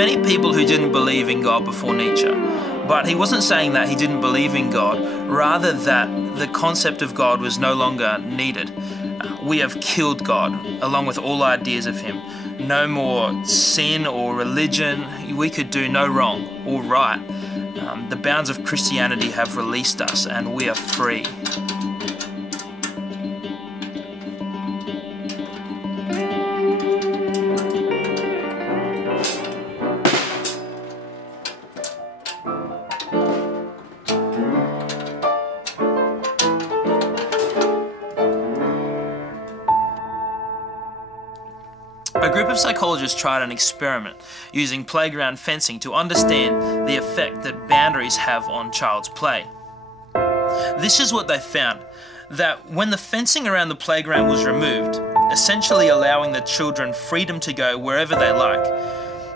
many people who didn't believe in God before Nietzsche, but he wasn't saying that he didn't believe in God, rather that the concept of God was no longer needed. We have killed God, along with all ideas of him. No more sin or religion. We could do no wrong or right. The bounds of Christianity have released us and we are free. A group of psychologists tried an experiment using playground fencing to understand the effect that boundaries have on child's play. This is what they found, that when the fencing around the playground was removed, essentially allowing the children freedom to go wherever they like,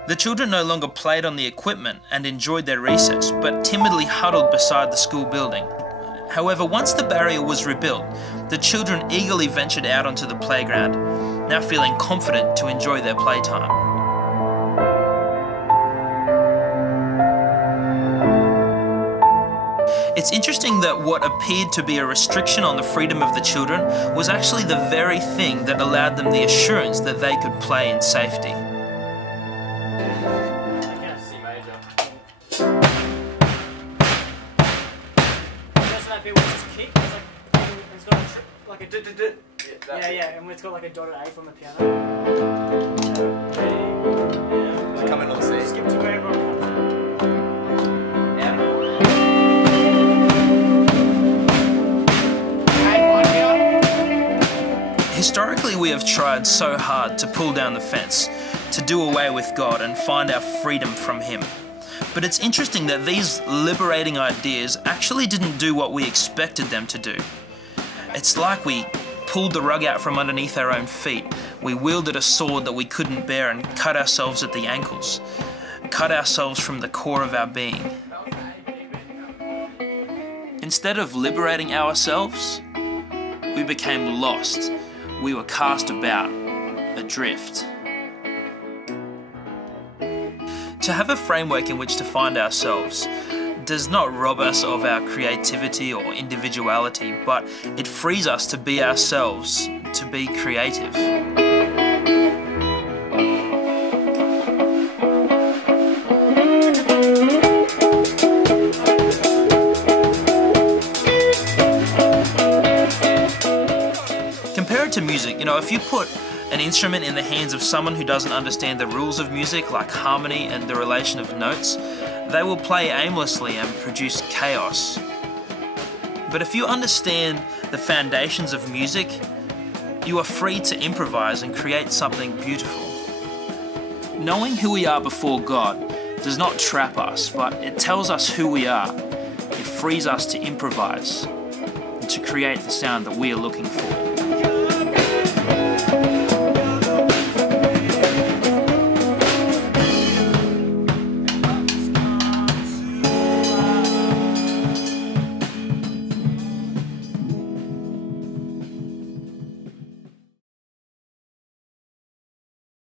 the children no longer played on the equipment and enjoyed their recess, but timidly huddled beside the school building. However, once the barrier was rebuilt, the children eagerly ventured out onto the playground, now feeling confident to enjoy their playtime. It's interesting that what appeared to be a restriction on the freedom of the children was actually the very thing that allowed them the assurance that they could play in safety. Yeah, and it's got like a dotted A from the piano. Coming on the scene. Skip to wherever it comes. Historically, we have tried so hard to pull down the fence, to do away with God and find our freedom from Him. But it's interesting that these liberating ideas actually didn't do what we expected them to do. It's like we pulled the rug out from underneath our own feet. We wielded a sword that we couldn't bear and cut ourselves at the ankles, cut ourselves from the core of our being. Instead of liberating ourselves, we became lost. We were cast about, adrift. To have a framework in which to find ourselves does not rob us of our creativity or individuality, but it frees us to be ourselves, to be creative. Compare it to music. If you put an instrument in the hands of someone who doesn't understand the rules of music, like harmony and the relation of notes, they will play aimlessly and produce chaos. But if you understand the foundations of music, you are free to improvise and create something beautiful. Knowing who we are before God does not trap us, but it tells us who we are. It frees us to improvise and to create the sound that we are looking for.